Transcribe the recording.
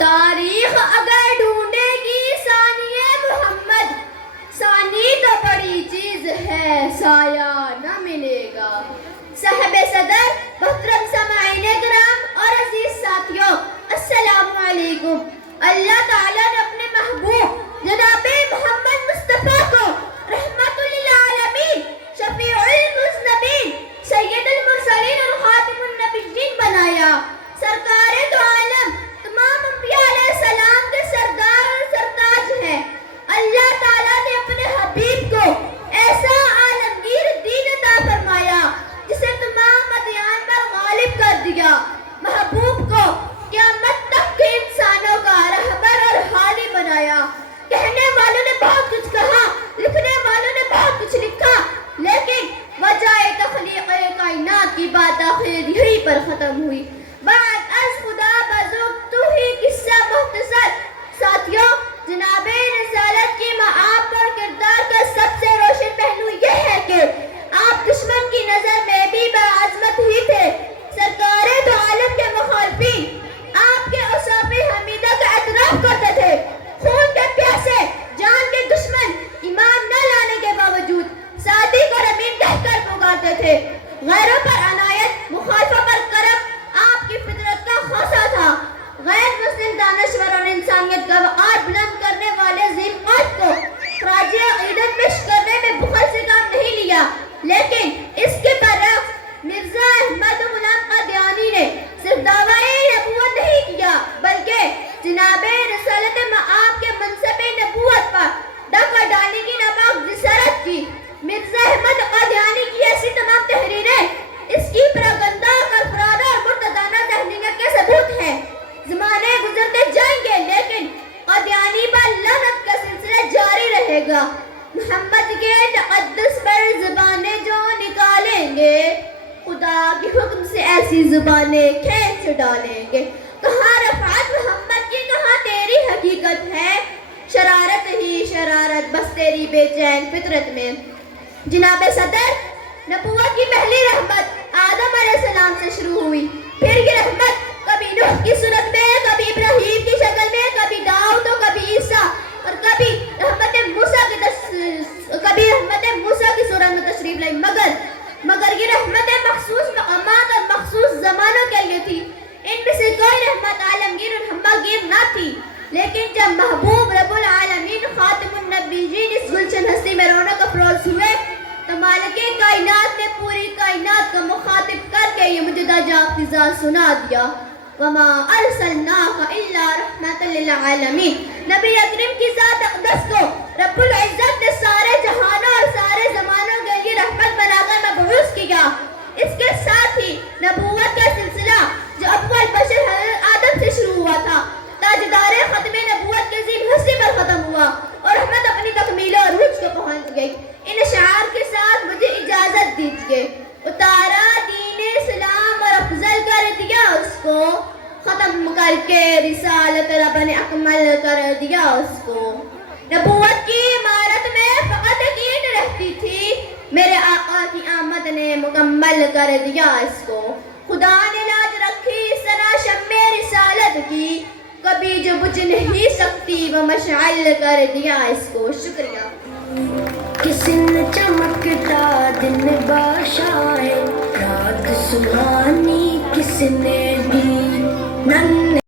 تاریخ اگر ڈھونڈے گی ثانیہ محمد، ثانی تو بڑی چیز ہے سایہ نہ ملے گا۔ صاحب صدر، محترم سامعین کرام اور عزیز ساتھیوں، السلام علیکم۔ اللہ تعالیٰ نے اپنے محبوب جناب محمد مصطفیٰ کو رحمت للعالمین، شفیع المذنبین، سید المرسلین اور خاتم النبیین بنایا۔ سرکار دو عالم تمام انبیاء علیہ السلام کے سردار اور سرتاج ہیں۔ اللہ تعالیٰ نے اپنے حبیب کو ایسا عالمگیر دین عطا فرمایا جسے تمام ادیان پر غالب کر دیا۔ محبوب کو قیامت تک کے انسانوں کا رہبر اور ہادی بنایا۔ کہنے والوں نے بہت کچھ کہا، لکھنے والوں نے بہت کچھ لکھا، لیکن وجہ تخلیق کائنات کی بات آخر یہی پر ختم ہوئی۔ بعد از خدا بزرگ تو ہی قصہ مختصر۔ ساتھیوں، جناب رسالت کی معاب اور کردار کا سب سے روشن پہلو یہ ہے کہ آپ دشمن کی نظر میں بھی بعظمت ہی تھے۔ سرکار دو عالم کے مخالفین آپ کے اوصاف حمیدہ کا اعتراف کرتے تھے۔ خون کے پیاسے، جان کے دشمن ایمان نہ لانے کے باوجود صادق اور امین کہہ کر پکارتے تھے۔ غیروں پر عنایت، مخالفوں پر کرم آپ کی فطرت کا خاصہ تھا۔ غیر مسلم دانشوروں نے انسانیت کا وقار بلند کرنے والے عظیم قائد کو خراج عقیدت پیش کرنے میں بخل سے کام نہیں لیا، لیکن اس کے برعکس مرزا احمد غلام قادیانی نے صرف دعویٰ نبوت نہیں کیا بلکہ جناب رسالت معاب کے منصب نبوت پر ڈاکہ ڈالنے کی ناپاک جسارت کی۔ مرزا احمد قادیانی کی ایسی تمام تحریریں اس کی پراگندہ، کفرانہ اور مرتدانہ تحریروں کے ثبوت ہیں۔ زمانے گزرتے جائیں گے لیکن قادیانی پر لعنت کا سلسلہ جاری رہے گا۔ محمد کے تقدس پر زبانیں جو نکالیں گے، خدا کے حکم سے ایسی زبانیں کھینچ ڈالیں گے۔ کہاں رفعت محمد کی، کہاں تیری حقیقت ہے؟ شرارت ہی شرارت بس تیری بے چین فطرت میں۔ جناب صدر، نبوت کی پہلی رحمت آدم علیہ السلام سے شروع ہوئی، پھر یہ رحمت کبھی نوح کی صورت میں، کبھی ابراہیم کی شکل میں، کبھی داؤد تو کبھی عیسیٰ اور کبھی رحمت موسیٰ کی صورت میں تشریف لائی، مگر یہ رحمت مخصوص مقامات اور مخصوص زمانوں کے لیے تھی۔ ان میں سے کوئی رحمت عالمگیر اور ہمہ نہ تھی، لیکن جب محبوب رب العالمین خاتم النبیین اس گلشن ہستی میں رونق افروز ہوئے تو مالک کائنات نے پوری کائنات کو مخاطب کر کے یہ مجدہ جا فضا سنا دیا۔ وما ارسلناک الا رحمت للعالمین۔ نبی اکرم کی ذات اقدس کو رب العزت نے سارے جہانوں اور سارے زمانوں کے لیے رحمت بنا کر مبعوث کیا۔ اس کے ساتھ ہی نبوت کا سلسلہ جو اول بشر حضرت آدم سے شروع ہوا تھا، تاجدار ختم نبوت کے عظیم ہستی پر ختم ہوا اور رحمت اپنی تکمیل اور عروج کو پہنچ گئی۔ ان اشعار کے ساتھ مجھے اجازت دیجیے۔ اتارا دین اسلام اور افضل کر دیا اس کو، ختم کر کے رسالت رب نے اکمل کر دیا اس کو۔ نبوت کی عمارت میں فقط یقین رہتی تھی، میرے آقا کی آمد نے مکمل کر دیا اس کو۔ خدا نے لاج رکھی اس طرح شمع رسالت کی، کبھی جو بجھ نہیں سکتی وہ مشعل کر دیا اس کو۔ شکریہ۔ کسی نے چمکتا دن باشائے رات سہانی، کسی نے دی